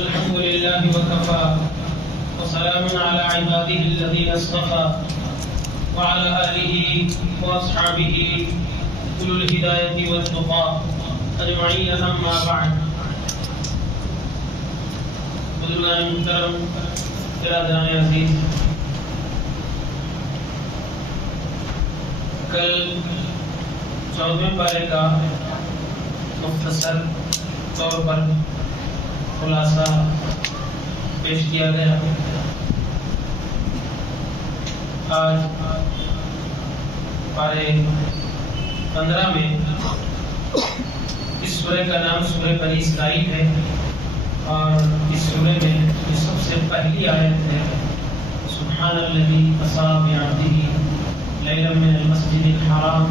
الحمد لله وكفى وسلام على عباده الذين اصطفى وعلى آله وأصحابه أولو الهداية والتقى أجمعين. أما بعد. بزرگان محترم، برادران عزیز، کل 14ویں پارے کا مختصر طور پر خلاصہ پیش کیا گیا. آج پارے 15 میں اس سورہ کا نام سورہ بنی اسرائیل ہے، اور اس سورہ میں یہ سب سے پہلی آیت ہے سبحان الذی اسری بعبدہ لیلا من المسجد الحرام.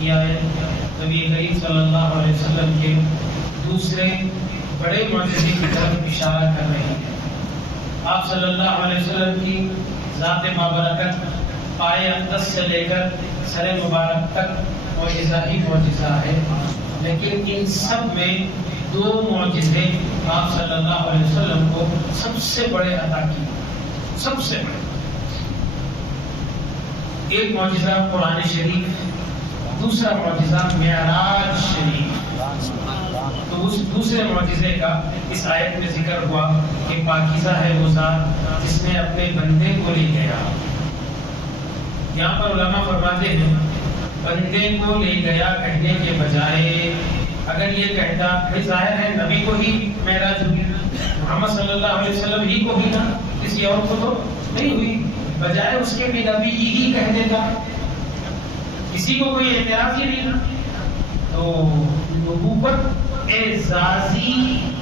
یہ آیت نبی کریم صلی اللہ علیہ وسلم کے دوسرے بڑے معجزے کی طرف اشارہ کر رہی ہے. آپ صلی اللہ علیہ وسلم کی ذات بابرکت پائے اقدس سے لے کر سر مبارک تک معجزہ ہی معجزہ ہے، لیکن ان سب میں دو معجزے آپ صلی اللہ علیہ وسلم کو سب سے بڑے عطا کیے. سب سے بڑے. ایک معجزہ قرآن شریف، دوسرا معجزہ معراج شریف. تو اس دوسرے معجزے کا اس آیت میں ذکر ہوا کہ پاکیزہ ہے وہ ذات جس نے اپنے بندے کو لے گیا. یہاں پر علماء فرماتے ہیں بندے کو لے گیا کہنے کے بجائے اگر یہ کہتا پھر ظاہر ہے نبی کو ہی معراج ہوئی، محمد صلی اللہ علیہ وسلم ہی کو ہی نا، کسی اور کو تو نہیں ہوئی. بجائے اس کے بھی نبی ہی کہہ دیتا، کسی کو کوئی اعتراض ہی نہیں نا. تو نبوت اعزازی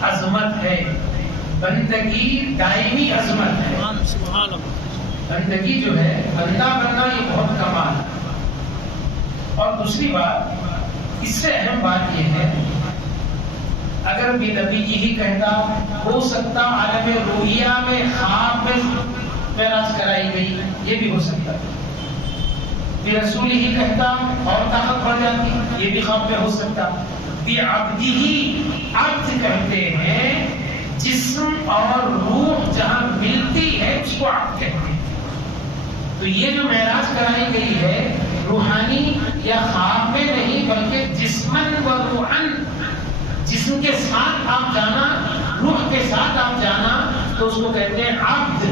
عظمت ہے، بندگی دائمی عظمت ہے. بندگی جو ہے بندہ بننا یہ بہت کمال ہے. اور دوسری بات، اس سے اہم بات یہ ہے اگر بھی نبی جی ہی کہتا، ہو سکتا عالم روحیہ میں خواب میں معراج کرائی گئی، یہ بھی ہو سکتا. بھی رسول ہی کہتا اور طاقت بڑھ جاتی، یہ بھی خواب میں ہو سکتا. بھی عبدی ہی، عبد کہتے ہیں جسم اور روح جہاں ملتی ہے اس کو عبد کہتے ہیں. تو یہ جو معراج کرائی گئی ہے روحانی یا خواب میں نہیں بلکہ جسمن و روحن، جسم کے ساتھ آپ جانا، روح کے ساتھ آپ جانا، تو اس کو کہتے ہیں عبد.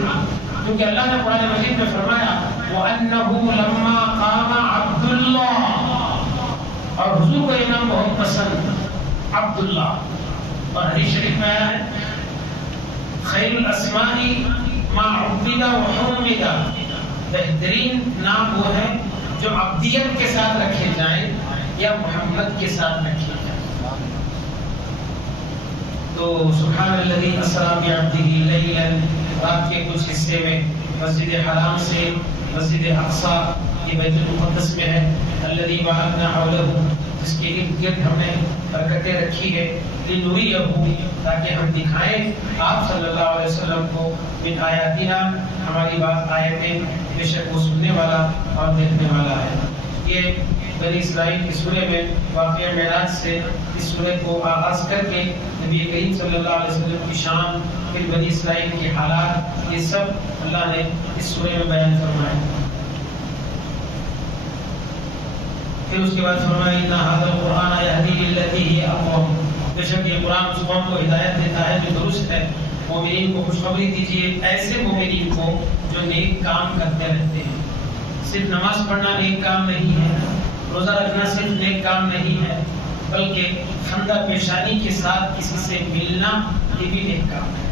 کیونکہ اللہ نے قرآن مجید میں فرمایا وَأَنَّهُ لَمَّا قَامَ عَبْدُ اللَّهِ، اور حضور کو یہ نام بہت پسند عبداللہ. اور حدیث شریف میں آیا ہے خیر الاسماء ما عبد وحمد، بہترین نام وہ ہے جو عبدیت کے ساتھ رکھے جائیں یا محمد کے ساتھ رکھے جائیں. تو سبحان الذی اسری بعبدہ لیلا، رات کے کچھ حصے میں مسجد حرام سے مسجد اقصی، یہ بیت المقدس میں ہے، الذی بارکنا حولہ، جس کے ارد گرد ہم نے برکتیں رکھی ہے، لنریہ، تاکہ ہم دکھائیں آپ صلی اللہ علیہ وسلم کو من آیاتنا، ہماری بات آیتیں، بے شک وہ سننے والا اور دیکھنے والا ہے. یہ بنی اسرائیل کی سورہ میں واقعہ معراج سے اس سورہ کو آغاز کر کے نبی کریم صلی اللہ علیہ وسلم کی شان، پھر بنی اسرائیل کے حالات، یہ سب اللہ نے اس سورہ میں بیان فرمائے. پھر اس کے بعد فرمایا ان ھذا القرآن یہدی للتی ہی اقوم، بے شک یہ قرآن اس قوم کو ہدایت دیتا ہے جو درست ہے. مومنین کو خوشخبری دیجیے، ایسے مومنین کو جو نیک کام کرتے رہتے ہیں. صرف نماز پڑھنا نیک کام نہیں ہے، روزہ رکھنا صرف نیک کام نہیں ہے، بلکہ خندہ پیشانی کے ساتھ کسی سے ملنا یہ بھی نیک کام ہے.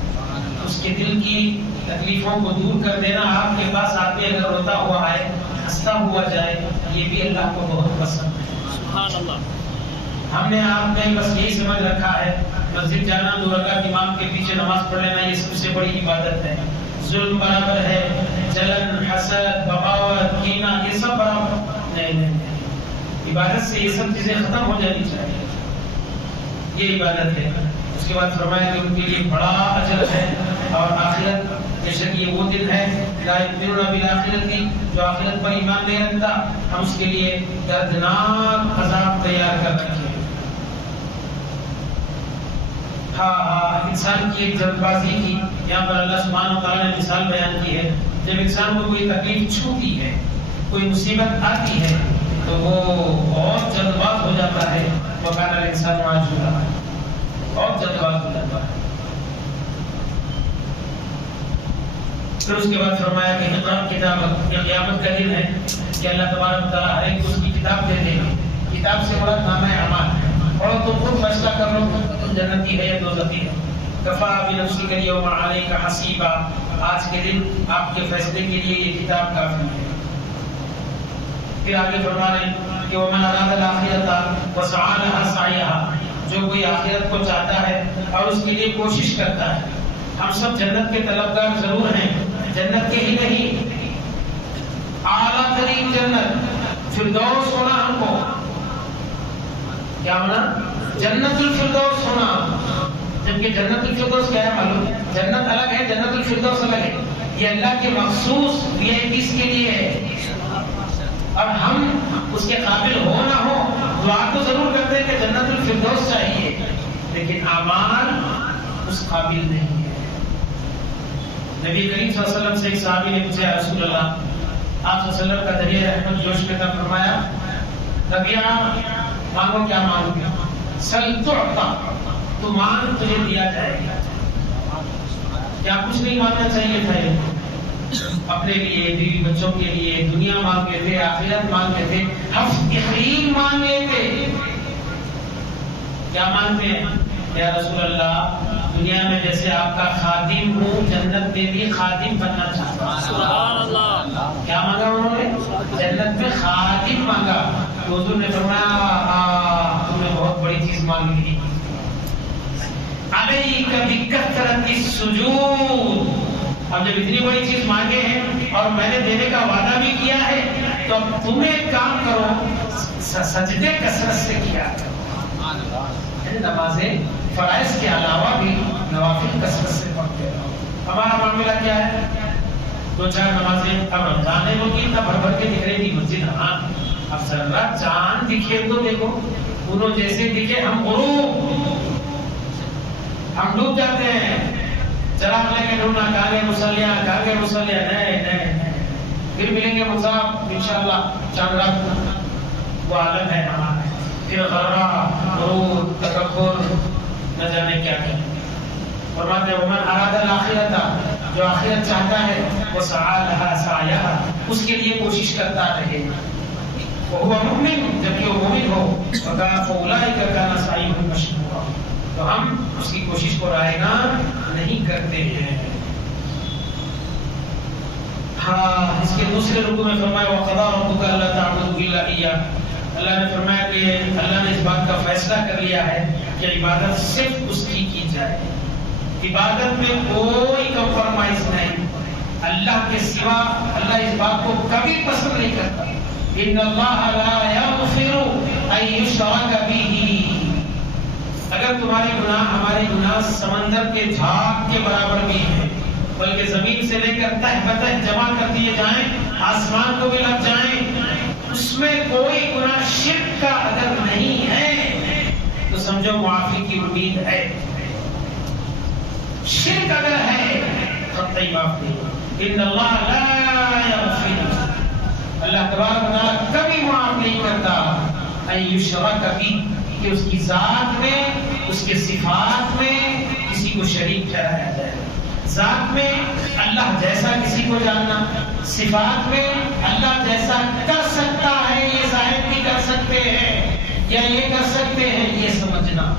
اس کے دل کی تکلیفوں کو دور کر دینا، آپ کے پاس آدمی اگر روتا ہوا آئے، ہنستا ہوا جائے، یہ بھی اللہ کو بہت پسند ہے. سبحان اللہ. ہم نے آپ نے بس یہی سمجھ رکھا ہے مسجد جانا، 2 رکعت امام کے پیچھے نماز پڑھ لینا یہ سب سے بڑی عبادت ہے. ظلم برابر ہے، جلن، حسد، بغاوت، کینہ، یہ سب برابر نہیں. عبادت سے یہ سب چیزیں ختم ہو جانی چاہیے، یہ عبادت ہے. اس کے بعد فرمایا کہ ان کے لیے بڑا اجر ہے اور آخرت، بے شک یہ وہ دن ہے لا یؤمنون بالآخرۃ، جو آخرت پر ایمان نہیں رکھتا، ہم اس کے لیے دردناک عذاب تیار کر رکھے ہیں. انسان کی ایک جلد بازی کی یہاں پر اللہ سبحانہ و تعالیٰ نے مثال بیان کی ہے. جب انسان کو کوئی تکلیف چھوتی ہے، کوئی مصیبت آتی ہے تو وہ بہت جلد باز ہو جاتا ہے. وَكَانَ الْإِنسَانُ عَجُولًا، بہت جلد باز ہو جاتا ہے. پھر اس کے بعد فرمایا کہ اقرأ کتابک، یہ قیامت کا دن ہے کہ اللہ تبارک و تعالیٰ ہر ایک کو اس کی کتاب دے دے گا. کتاب سے مراد نامہ اعمال ہے. اور تم خود فیصلہ کر لو کہ تم جنتی ہے یا دوزخی ہے. کفا بنفسک الیوم علیک حسیبا، آج کے دن آپ کے فیصلے کے لیے یہ کتاب کافی ہے. پھر آگے فرما رہے ہیں کہ ومن اراد الاخرۃ وسعى لها سعیها، جو کوئی آخرت کو چاہتا ہے اور اس کے لیے کوشش کرتا ہے. ہم سب جنت کے طلبگار ضرور ہیں، جنت کے ہی نہیں، اعلیٰ ترین جنت فردوس ہونا. ہم کو کیا ہونا؟ جنت الفردوس ہونا. جبکہ جنت الفردوس کیا ہے معلوم؟ جنت الگ ہے، جنت الفردوس الگ ہے. یہ اللہ کے مخصوص VIP کے لیے ہے. اور ہم اس کے قابل ہو نہ ہو دعا تو ضرور کرتے ہیں کہ جنت الفردوس چاہیے، لیکن اعمال اس قابل نہیں ہے. نبی کریم صلی اللہ علیہ وسلم سے ایک صحابی نے پوچھا رسول اللہ، آپ صلی اللہ علیہ وسلم کا دریا رحمت جوش میں تھا. فرمایا ربیعہ مانگو، کیا مانگو گے؟ سل تعطا، تو مانگ تجھے دیا جائے گا. کیا کچھ نہیں مانگنا چاہیے تھا؟ اپنے لیے، بیوی بچوں کے لیے دنیا مانگ لیتے، آخرت مانگ لیتے، حفظ یقین مانگ لیتے. کیا مانگتے ہیں؟ یا رسول اللہ دنیا میں جیسے آپ کا خادم ہوں، جنت میں بھی خادم بننا چاہتا ہوں. سبحان اللہ. کیا مانگا انہوں نے؟ جنت میں خادم مانگا. تو حضور نے فرمایا تم نے بہت بڑی چیز مانگ لی. علیک بکثرۃ السجود. اب جب اتنی بڑی چیز مانگے ہیں اور میں نے دینے کا وعدہ بھی کیا ہے تو اب تم ایک کام کرو، سجدے کثرت سے کیا کرو. نمازیں فرائض کے علاوہ بھی نوافل کثرت سے پڑھتے رہو. ہمارا معاملہ کیا ہے؟ 2-4 نمازیں. اب رمضان ہے وہ اتنا بھر بھر کے دکھ رہی تھی مسجد. ہاں اب ذرا چاند دکھے تو دیکھو، انہوں جیسے دکھے ہم غروب، ہم ڈوب جاتے ہیں. چراغ لے کے ڈھونڈنا، کہاں گئے مصلیاں، کہاں گئے مصلیاں، نہیں پھر ملیں گے مصاحب انشاءاللہ چاند رات کو. وہ عالم ہے ہمارا. پھر غرہ، غرور، تکبر، نہ جانے کیا کیا. فرماتے ہیں ومن اراد الاخرۃ، جو آخرت چاہتا ہے وسعى لها سعيها، اس کے لیے کوشش کرتا رہے. وهو مؤمن، جبکہ وہ مومن ہو. فاولئک کان سعیهم مشکورا، تو ہم اس کی کوشش کو رائنا نہیں کرتے ہیں. ہاں اس کے دوسرے رکوع میں فرمایا وقضى ربك الا تعبدوا الا اياه. اللہ نے فرمایا کہ اللہ نے اس بات کا فیصلہ کر لیا ہے کہ عبادت صرف اس کی جائے. عبادت میں کوئی کمپرومائز نہیں. اللہ کے سوا اللہ اس بات کو کبھی پسند نہیں کرتا. ان اللہ لا یغفر ان یشرک بہ. اگر تمہارے گناہ ہمارے گناہ سمندر کے جھاگ کے برابر بھی ہیں، بلکہ زمین سے لے کر تہ بتہ جمع کر دیے جائیں، آسمان کو بھی لگ جائیں، اس میں کوئی گناہ شرک کا اگر نہیں ہے تو سمجھو معافی کی امید ہے. شرک اگر ہے قطعی معاف نہیں. ان اللہ لا یغفر، اللہ تبارک و تعالیٰ کبھی معاف نہیں کرتا ان یشرک بہ، کہ اس کی ذات میں، اس کے صفات میں کسی کو شریک ٹھہرایا جائے. ذات میں اللہ جیسا کسی کو جاننا، صفات میں اللہ جیسا کر سکتا ہے یہ ظاہر بھی کر سکتے ہیں یا یہ کر سکتے ہیں یہ سمجھنا.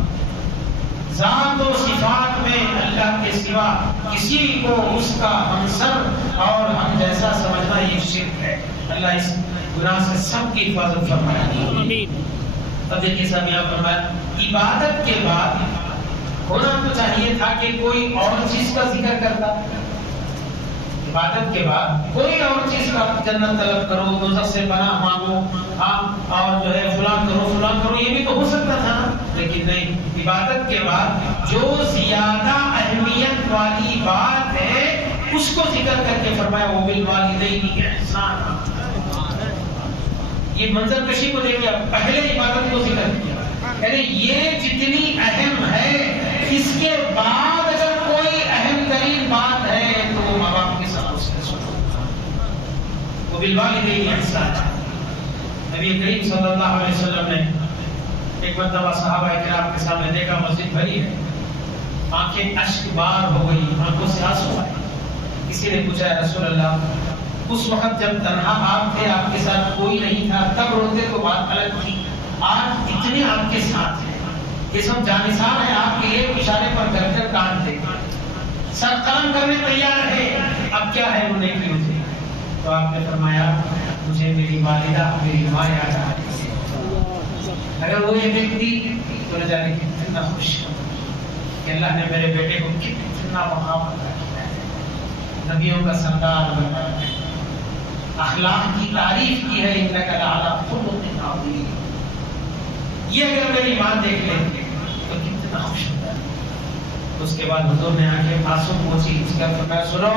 ذات و صفات میں اللہ کے سوا کسی کو اس کا ہمسر اور ہم جیسا سمجھنا یہ شرک ہے. اللہ اس گناہ سے سب کی حفاظت فرمائے. اب دیکھیے صاحب یہاں فرمایا عبادت کے بعد ہونا تو چاہیے تھا کہ کوئی اور چیز کا ذکر کرتا. عبادت کے بعد کوئی اور چیز کا، جنت طلب کرو، دوزخ سے پناہ مانگو، اور جو ہے فلاں کرو، یہ بھی تو ہو سکتا تھا. لیکن نہیں، عبادت کے بعد جو زیادہ اہمیت والی بات ہے اس کو ذکر کر کے فرمایا وہ بالوالدین احسانا. یہ منظر کشی کو دیکھیں، پہلے عبادت کو ذکر کیا، یعنی یہ جتنی اہم ہے اس کے بعد اگر کوئی اہم ترین بات ہے تو وہ ماں باپ کے ساتھ اس نے سنو. وہ بالوالدین احسانا. نبی کریم صلی اللہ علیہ وسلم نے ایک مرتبہ صحابہ کرام کے سامنے دیکھا مسجد بھری ہے, آنکھیں اشک بار ہو گئی, آنکھوں سے آنسو آئے. کسی نے پوچھا یا رسول اللہ, اس وقت جب تنہا آپ تھے, آپ کے ساتھ کوئی نہیں تھا, تب روتے تو بات الگ تھی, آج اتنے آپ کے ساتھ ہیں, یہ سب جانثار ہیں, آپ کے ایک اشارے پر گھر گھر کانٹتے, سر قلم کرنے تیار ہے, اب کیا ہے انہیں کی مجھے. تو آپ نے فرمایا مجھے میری والدہ, میری ماں یاد آ رہی ہے. اگر وہ یہ دیکھتی تو نہ جانے کتنا خوش کہ اللہ نے میرے بیٹے کو کتنا مقام عطا کیا ہے, نبیوں کا سردار بنایا ہے, اخلاق کی تعریف کی ہے, انک لعلی خلق عظیم. یہ اگر میری ماں دیکھ لیں تو کتنا خوش ہوتا ہے. اس کے بعد حضور نے آنکھیں آنسو پوچھی, اس کا فرمایا سنو,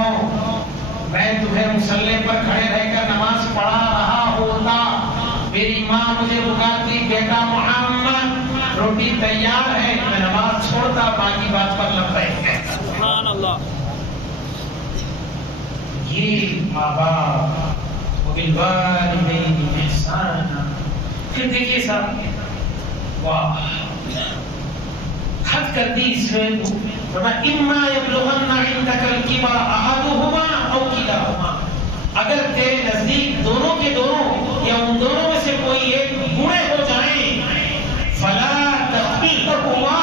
میں تمہیں مصلی پر کھڑے رہ کر نماز پڑھا رہا ہوتا, میری ماں مجھے پکارتی بیٹا محمد روٹی تیار ہے, میں نماز چھوڑتا, ماں کی بات پر لبیک کہتا. سبحان اللہ. یہ ماں باپ وبالوالدین احسانا. پھر دیکھیے صاحب, واہ حد کر دی اس میں, اما یبلغن عندک الکبر احدهما او کلاهما, اگر تیرے نزدیک دونوں کے دونوں یا ان دونوں میں سے کوئی ایک بوڑھے ہو جائیں, فلا تقل لهما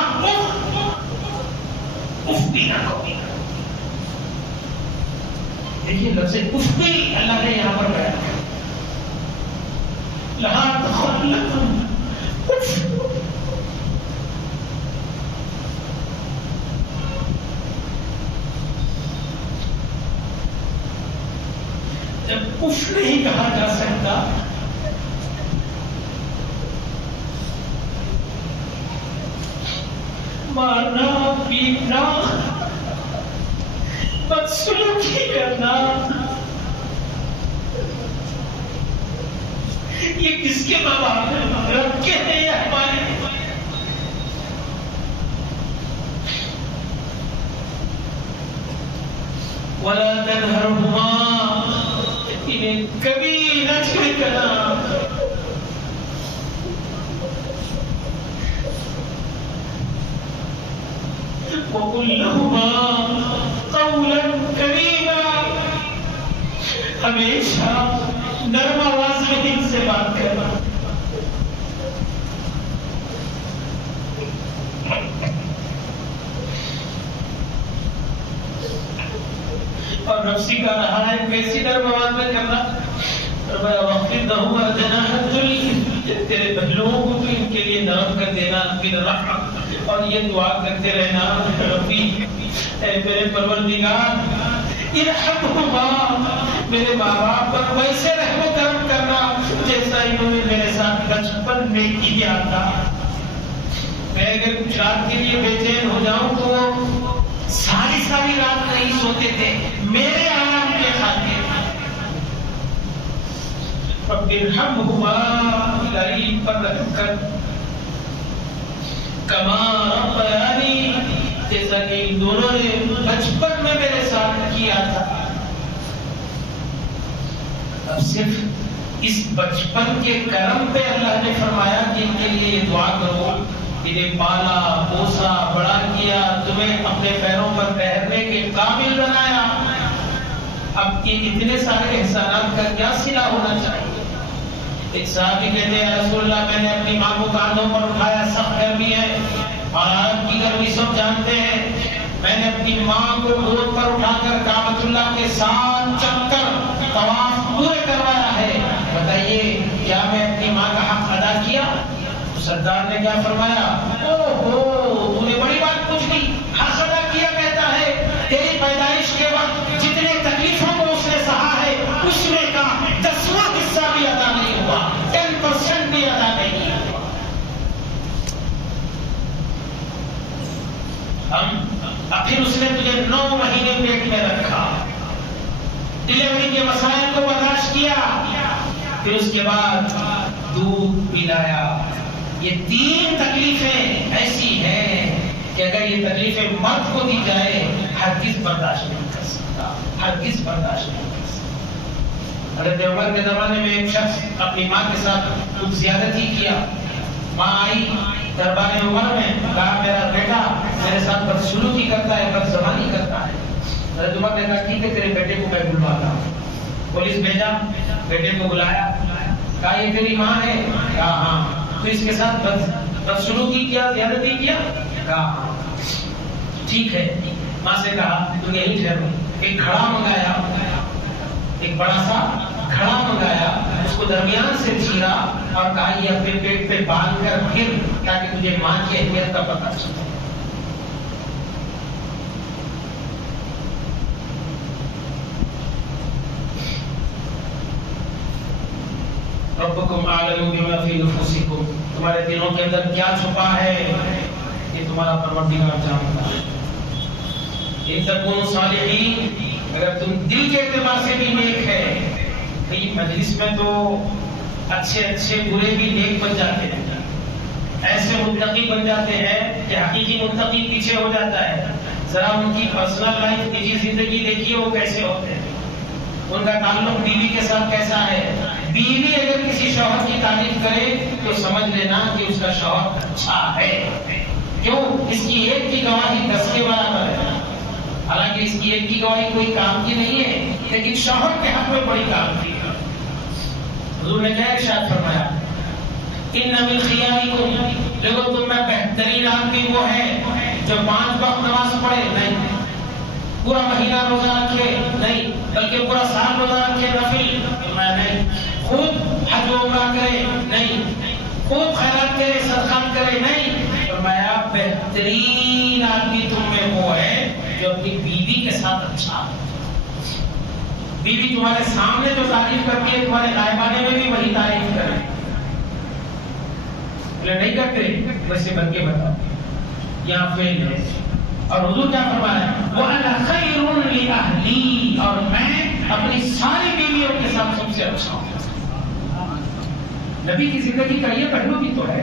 اف بھی نہ کہو. دیکھیے لفظ اف بھی اللہ نے یہاں پر بیان کیا, لا تقل لهما اف. جب اف نہیں کہا جا سکتا مارنا, پیٹنا, بدسلوکی کرنا, یہ کس کے ماں باپ ہیں؟ رب کے ہیں یا ہمارے؟ ولا تنهرهما, انہیں کبھی نہ چھڑکنا. وقل لهما قولا كريما, ہمیشہ نرم آواز میں ان سے بات کرنا. اور نفسی کا رہا ہے کیسی نرم آواز میں کرنا, وَخْفِضْ لَهُمَا جَنَاحَ الذُّلِّ, تیرے پہلوؤں کو تو ان کے لیے نرم کر دینا, من الرحمۃ, اور یہ دعا کرتے رہنا, ربی اے میرے پروردگار, ارحمہما, میرے ماں باپ پر ویسے رحم و کرم کرنا جیسا انہوں نے میرے ساتھ بچپن میں کیا تھا. میں اگر کچھ رات کے لیے بے چین ہو جاؤں تو وہ ساری رات نہیں سوتے تھے میرے آرام کے خاطر. رب ارحمہما, الہی پر رحم کر, کما ربیانی, جیسا کہ ان دونوں نے بچپن میں میرے ساتھ کیا تھا. اب صرف اس بچپن کے کرم پہ اللہ نے فرمایا کہ ان کے لیے یہ دعا کرو, انہیں پالا پوسا بڑا کیا, تمہیں اپنے پیروں پر ٹہرنے کے قابل بنایا. اب یہ اتنے سارے احسانات کا کیا صلہ ہونا چاہیے؟ ایک صحابی کہتے ہیں رسول اللہ, میں نے اپنی ماں کو کاندھوں پر اٹھایا, سخت گرمی ہے اور عرب کی گرمی سب جانتے ہیں, میں نے اپنی ماں کو گود پر اٹھا کر کعبۃ اللہ کے 7 چکر طواف پورے کروایا ہے, بتائیے کیا میں اپنی ماں کا حق ادا کیا؟ سردار نے کیا فرمایا, اوہو تو نے بڑی بات پوچھ لی, حق ادا کیا کہتا ہے, تیری پیدائش کے وقت جتنے تکلیفوں کو اس نے سہا ہے اس میں کا 10واں حصہ بھی ادا نہیں ہوا, 10% بھی ادا نہیں ہوا. پھر اس نے تجھے 9 مہینے پیٹ میں رکھا, ڈلیوری کے مسائل کو برداشت کیا, پھر اس کے بعد دودھ پلایا. یہ 3 تکلیفیں ایسی ہیں کہ اگر یہ تکلیفیں مرد کو دی جائے ہرگز برداشت نہیں کر سکتا، ہرگز برداشت نہیں کر سکتا۔ حضرت عمر کے زمانے میں ایک شخص اپنی ماں کے ساتھ کچھ زیادتی کیا، ماں آئی دربار عمر میں، کہا میرا بیٹا میرے ساتھ بدسلوکی کرتا ہے، بدزبانی کرتا ہے۔ حضرت عمر نے کہا ٹھیک ہے تیرے بیٹے کو میں بلواتا ہوں۔ پولیس بھیجا، بیٹے کو بلایا، کہا یہ تیری ماں ہے؟ کہا ہاں۔ تو اس کے ساتھ بدسلوکی کیا، زیادتی کیا؟ کہا ہاں۔ ٹھیک ہے، ماں سے کہا تم یہی ٹھہرو۔ ایک گھڑا منگایا، ایک بڑا سا گھڑا منگایا، اس کو درمیان سے چیرا اور کہا یہ اپنے پیٹ پہ باندھ کر پھر، تاکہ تجھے ماں کی اہمیت کا پتہ چلے۔ ربکم اعلم بما فی نفوسکم، تمہارے دلوں کے اندر کیا چھپا ہے یہ تمہارا پروردگار جانتا ہے۔ ان تکونوا صالحین، اگر تم دل کے اعتبار سے بھی نیک ہے، کئی مجلس میں تو اچھے اچھے برے بھی نیک بن جاتے ہیں، ایسے متقی بن جاتے ہیں کہ حقیقی متقی پیچھے ہو جاتا ہے۔ ذرا ان کی پرسنل لائف، نجی زندگی دیکھیے وہ کیسے ہوتے ہیں، ان کا تعلق بیوی کے ساتھ کیسا ہے۔ بیوی اگر کسی شوہر کی تعریف کرے تو سمجھ لینا کہ اس کا شوہر اچھا ہے، کیوں؟ اس کی ایک کی گواہی 10 کے برابر ہے۔ حالانکہ اس کی ایک کی گواہی کوئی کام کی نہیں ہے، لیکن شوہر کے حق میں بڑی کام کی ہے۔ حضور نے کیا ارشاد فرمایا؟ ان من خیارکم، لوگوں تم میں بہترین آدمی وہ ہے جو 5 وقت نماز پڑھے، نہیں پورا مہینہ روزہ رکھے، نہیں بلکہ پورا سال روزہ رکھے نفل، میں نہیں خود حج و عمرہ کرے، نہیں خوب خیرات کرے، صدقات کرے، نہیں فرمایا بہترین آدمی تم میں وہ ہے جو اپنی بیوی کے ساتھ اچھا ہے۔ بیوی تمہارے سامنے جو تعریف کرتی ہے تمہارے غائبانے میں بھی وہی تعریف کرے، نہیں کرتے ویسے بن کے بتا، یہاں فیل ہے۔ اور حضور کیا فرمایا ہے؟ وَأَنَا خَيْرٌ لِأَهْلِي، اور میں اپنی ساری بیویوں کے ساتھ سب سے اچھا ہوں۔ نبی کی زندگی کا یہ پہلو بھی تو ہے۔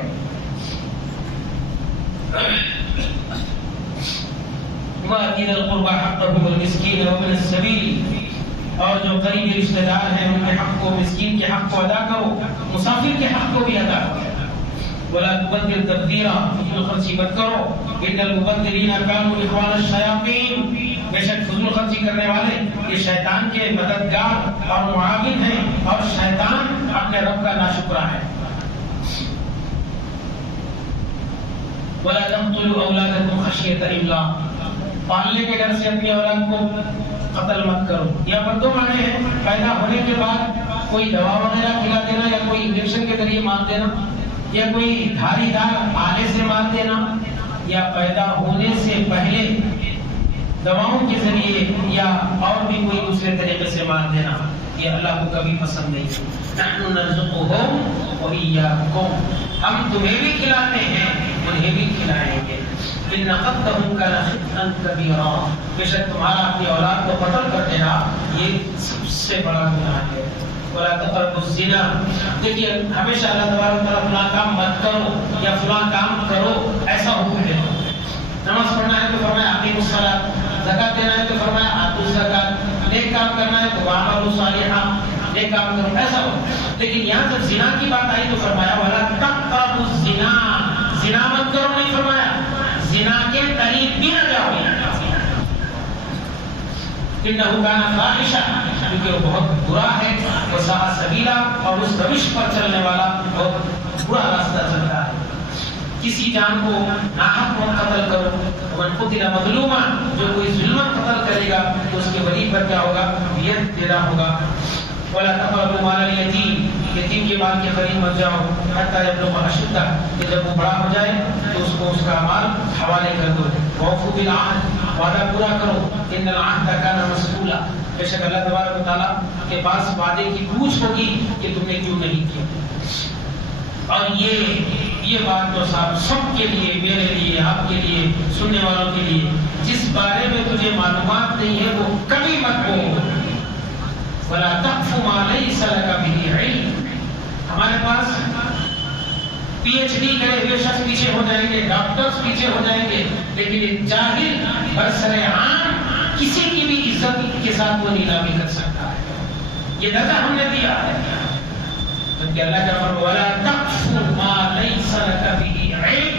وَآتِ ذِي الْقُرْبَى حَقَّهُ وَالْمِسْكِينَ وَابْنَ السَّبِيلِ، اور جو قریبی رشتہ دار ہیں ان کے حق کو، مسکین کے حق کو ادا کرو، مسافر کے حق کو بھی ادا کرو۔ ولا تبذر تبذیرا، فضول خرچی مت کرو، ان المبذرین کانوا اخوان الشیاطین، بے شک فضول خرچی کرنے والے یہ شیطان کے مددگار اور معاون ہیں، اور شیطان اپنے رب کا ناشکرا ہے۔ ولا تقتلوا اولادکم خشیۃ املاق، پالنے کے ڈر سے اپنی اولاد کو قتل مت کرو۔ یہاں پر دو معنی ہیں، پیدا ہونے کے بعد کوئی دوا وغیرہ کھلا دینا، یا کوئی انجیکشن کے ذریعے مار دینا، یا کوئی دھاری دار آلے سے مار دینا، یا پیدا ہونے سے پہلے دواؤں کے ذریعے یا اور بھی کوئی دوسرے طریقے سے مار دینا، یہ اللہ کو کبھی پسند نہیں۔ نحن نرزقهم وإياكم، ہم تمہیں بھی کھلاتے ہیں انہیں بھی کھلائیں گے۔ ان قتلهم كان خطئا كبيرا، بے شک تمہارا اپنی اولاد کو قتل کر دینا یہ سب سے بڑا گناہ ہے۔ ولا تقربوا الزنا، دیکھیے ہمیشہ اللہ تبارک و تعالیٰ فلاں کام مت کرو یا فلاں کام کرو ایسا حکم دیتا ہے۔ نماز پڑھنا ہے تو فرمایا اقیموا الصلاۃ، زکات دینا ہے تو فرمایا آتوا الزکات، نیک کام کرنا ہے تو واعملوا صالحا، نیک کام کرو، ایسا ہو۔ لیکن یہاں جب زنا کی بات آئی تو فرمایا ولا تقربوا الزنا، زنا مت کرو نہیں فرمایا، زنا کے قریب بھی نہ جاؤ، انه كان فاحشا، کیونکہ وہ بہت برا ہے، وساء سبیلا، اور اس روش پر چلنے والا بہت برا راستہ چلتا ہے۔ کسی جان کو ناحق مت قتل کرو، من قتل مظلوما، جو کوئی ظلم قتل کرے گا تو اس کے ولی پر کیا ہوگا؟ دیت دینا ہوگا۔ ولا تقربوا مال الیتیم، یتیم کے مال کے قریب مت جاؤ، حتی یبلغ اشدہ، کہ جب وہ بڑا ہو جائے تو اس کو اس کا مال حوالے کر دو۔ وَأَوْفُوا بِالْعَهْدِ، وعدہ پورا کرو، ان العہد کان مسئولا، بے شک اللہ تبارک و تعالیٰ کے پاس وعدے کی پوچھ ہوگی کہ تم نے کیوں نہیں کیا۔ اور یہ بات تو صاحب سب کے لیے، میرے لیے، آپ کے لیے، سننے والوں کے لیے، جس بارے میں تجھے معلومات نہیں ہے وہ کبھی مت بول۔ وَلَا تَقْفُ مَا لَيْسَ لَكَ بِهِ عِلْمٌ، ہمارے پاس PhD کرے ہوئے شخص پیچھے ہو جائیں گے، ڈاکٹرز پیچھے ہو جائیں گے، لیکن یہ جاہل برسرعام کسی کی بھی عزت کے ساتھ وہ نیلامی کر سکتا ہے. یہ درجہ ہم نے دیا ہے. کہ اللہ کا فرمان وَلَا تَقْفُ مَا لَيْسَ لَكَ بِهِ عِلْمٌ،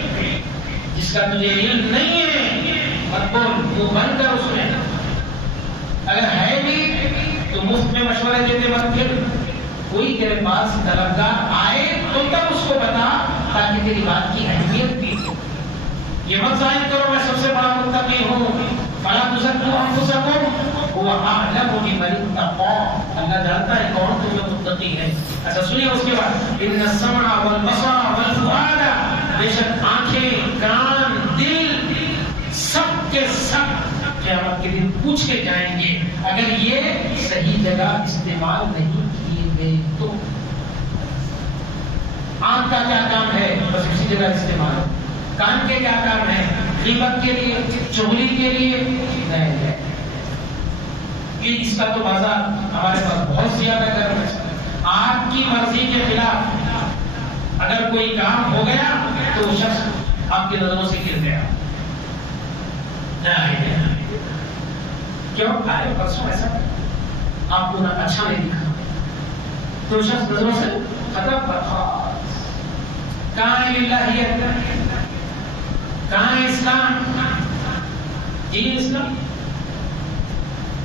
جس کا تجھے علم نہیں ہے مت بول، منہ بند کر اس میں. اگر ہے بھی تو مفت میں مشورے دیتے مت پھر. کوئی تیرے پاس طلبگار آئے تو تب اس کو بتا تاکہ تیری بات کی اہمیت بھی ہو. یہ مت ظاہر کرو میں سب سے بڑا متقی ہوں. فَلَا تُزَكُّوا أَنفُسَكُمْ هُوَ أَعْلَمُ بِمَنِ اتَّقَىٰ، اللہ جانتا ہے کون تم میں متقی ہے. اچھا سنیے اس کے بعد إِنَّ السَّمْعَ وَالْبَصَرَ وَالْفُؤَادَ، بے شک آنکھیں، کان، دل سب کے سب قیامت کے دن پوچھے جائیں گے اگر یہ صحیح جگہ استعمال نہیں کیے گئے تو. آنکھ کا کیا کام ہے؟ بس اسی جگہ استعمال. کان کے کیا کام ہے؟ غیبت کے لیے، چغلی کے لیے نہیں ہے. یہ اس کا تو بازار ہمارے پاس بہت زیادہ گرم ہے. آپ کی مرضی کے خلاف اگر کوئی کام ہو گیا تو وہ شخص آپ کی نظروں سے گر گیا. کیوں آئے پرسوں ایسا آپ کو نہ اچھا نہیں دکھا تو شخص نظروں سے ختم برخاست. کہاں ہے الہیت؟ کہاں ہے اسلام؟ دین اسلام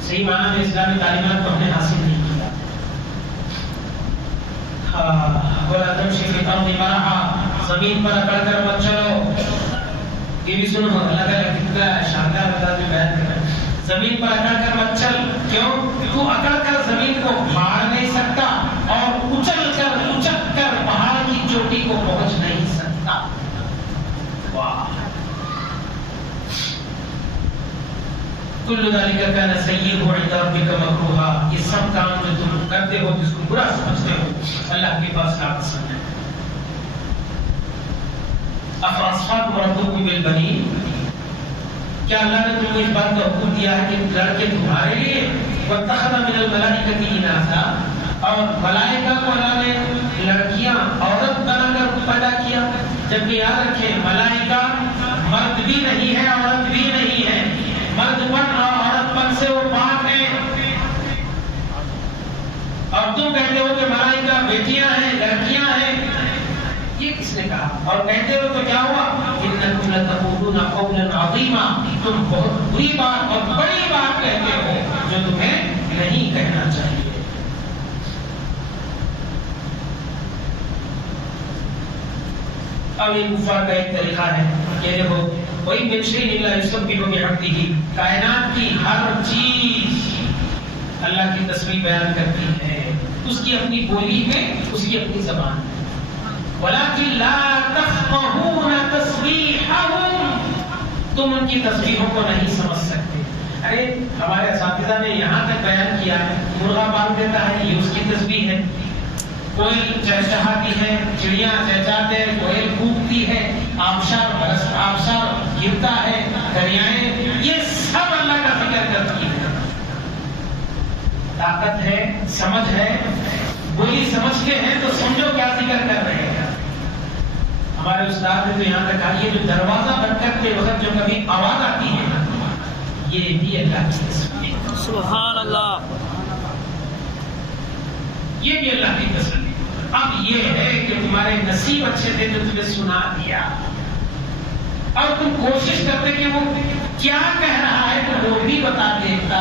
صحیح معنی میں اسلامی تعلیمات کو ہم نے حاصل نہیں کیا. وَلَا تَمْشِ فِي الْأَرْضِ مَرَحًا، زمین پر اکڑ کر مت چلو. یہ بھی سنو اللہ تعالیٰ کتنا شاندار انداز میں بیان کر رہا ہے. زمین پر اکڑ کر مت چل. کیوں؟ تو اکڑ کر زمین کو پھاڑ نہیں سکتا اور اچل کر اچک کر پہاڑ کی چوٹی کو پہنچ نہیں سکتا. واہ. کل ذالک کان سیئہ عند ربک مکروہا، یہ سب کام جو تم کرتے ہو جس کو برا سمجھتے ہو اللہ کے پاس ناپسند ہے. افاصفاکم ربکم بالبنین، کیا اللہ نے تم کو اس بات کا حکم دیا ہے کہ لڑکے تمہارے لیے؟ واتخذ من الملائکۃ اناثا، اور ملائکہ کو اللہ نے لڑکیاں عورت بنا کر پیدا کیا. جبکہ یاد رکھیں ملائکہ مرد بھی نہیں ہے عورت بھی نہیں ہے. مرد پن اور عورت پن سے وہ پاک ہے. اور تم کہتے ہو کہ ملائکہ بیٹیاں ہیں لڑکیاں ہیں. یہ کس نے کہا؟ اور کہتے ہو تو کیا ہوا؟ انکم لتقولون قولا عظیما، تم بہت بری بات اور بڑی بات کہتے ہو جو تمہیں نہیں کہنا چاہیے. اب یہ کفار کا ایک طریقہ ہے کہ دیکھو کوئی منشی نہیں لا یسبح بحمدہ، کائنات کی ہر چیز اللہ کی تسبیح بیان کرتی ہے، اس کی اپنی بولی میں، اس کی اپنی زبان میں. وَلَكِنْ لَا تَفْقَهُونَ تَسْبِيحَهُمْ، تم ان کی تسبیحوں کو نہیں سمجھ سکتے. ارے ہمارے اساتذہ نے یہاں تک بیان کیا ہے مرغا باندھ دیتا ہے یہ اس کی تسبیح ہے، کوئل چہچہاتی ہے، چڑیاں چہچہاتے ہیں، کوئل پھونکتی ہے، آبشار گرتا ہے، دریائیں، یہ سب اللہ کا ذکر کرتی ہے. طاقت ہے، سمجھ ہے، بولی سمجھتے ہیں تو سمجھو کیا ذکر کر رہے ہیں. ہمارے استاد نے تو یہاں تک کہا یہ جو دروازہ بند کرتے وقت جو کبھی آواز آتی ہے یہ بھی اللہ کی تسبیح ہے. سبحان اللہ. یہ بھی اللہ کی تسبیح. اب یہ ہے کہ تمہارے نصیب اچھے تھے جو تمہیں سنا دیا اور تم کوشش کرتے کہ وہ کیا کہہ رہا ہے تو وہ بھی بتا دیتا،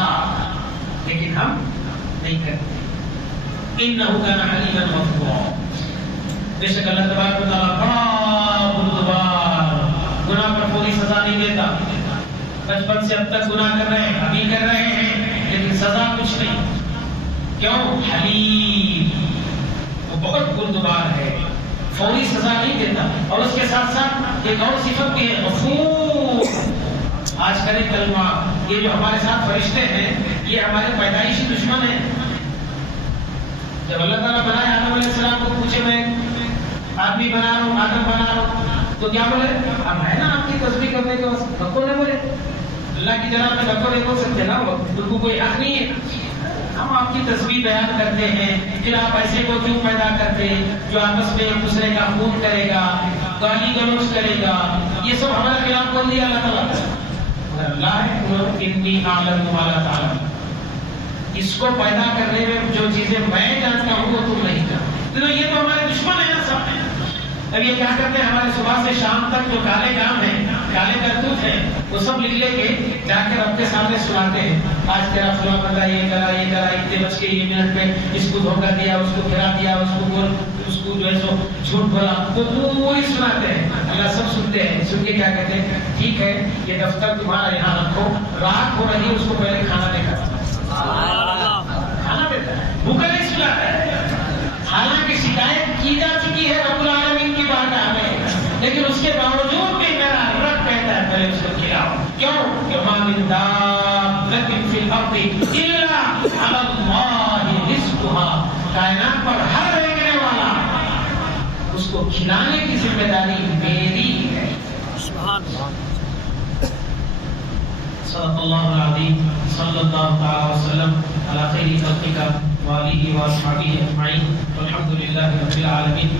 لیکن ہم نہیں کرتے. انه كان حليما غفورا، بے شک اللہ تبارک و تعالیٰ بڑا بردبار، گناہ پر پوری سزا نہیں دیتا. بچپن سے اب تک گناہ کر رہے ہیں، ابھی کر رہے ہیں لیکن سزا کچھ نہیں. کیوں؟ حلیم، وہ بہت بردبار ہے، فوری سزا نہیں دیتا. اور اس کے ساتھ ساتھ ایک اور صفت بھی ہے غفور. آج کرے کلمہ، یہ جو ہمارے ساتھ فرشتے ہیں یہ ہمارے پیدائشی دشمن ہیں. جب اللہ تعالیٰ بنائے آدم علیہ السلام کو پوچھے میں آدمی بنا رہا ہوں، آدم بنا رہا ہوں، تو کیا بولے؟ اب ہے نا آپ کی تسبیح کرنے کے وقت بکو نے بولے اللہ کی جناب میں بکو نہیں بول سکتے نا، ان کو کوئی حق نہیں ہے. ہم آپ کی تسبیح بیان کرتے ہیں، پھر آپ ایسے کو کیوں پیدا کرتے جو آپس میں ایک دوسرے کا خون کرے گا، گالی گلوچ کرے گا، یہ سب ہمارے خلاف بول دیا اللہ تعالیٰ نے۔ مگر اللہ ہے انی اعلم ما لا تعلمون، اس کو پیدا کرنے میں جو چیزیں میں جانتا ہوں وہ تم نہیں جانتے۔ تو یہ تو ہمارے دشمن ہیں سب ہیں۔ اب یہ کیا کرتے ہیں، ہمارے صبح سے شام تک جو کالے کام ہیں، کالے کرتوت ہیں، وہ سب لکھ لے کے جا کے رب کے سامنے سناتے ہیں، آج تیرا فلاں بندہ یہ کرا، اتنے بج کے یہ منٹ پہ اس کو دھوکہ دیا، اس کو پھرا دیا، اس کو جو ہے سو جھوٹ بولا، وہ پوری سناتے ہیں۔ اللہ سب سنتے ہیں، سن کے کیا کہتے ہیں، ٹھیک ہے یہ دفتر تمہارا یہاں رکھو، رات ہو رہی ہے اس کو پہلے کھانا دے کر کھانا دیتا ہے، بھوکا نہیں سلاتا ہے۔ حالانکہ شکایت کی جا چکی ہے رب العالمین کی بارگاہ میں، لیکن اس کے باوجود بھی میرا رب کہتا ہے پہلے اس کو کھلاؤ۔ کیوں کہ ما من دابۃ فی الارض الا علی اللہ رزقها، کائنات پر ہر رہنے والا اس کو کھلانے کی ذمہ داری میری ہے۔ سبحان اللہ۔ صدق اللہ العظیم، صلی اللہ تعالی وسلم علی خیر خلقہ وآلہ وصحبہ اجمعین، والحمد للہ رب العالمین۔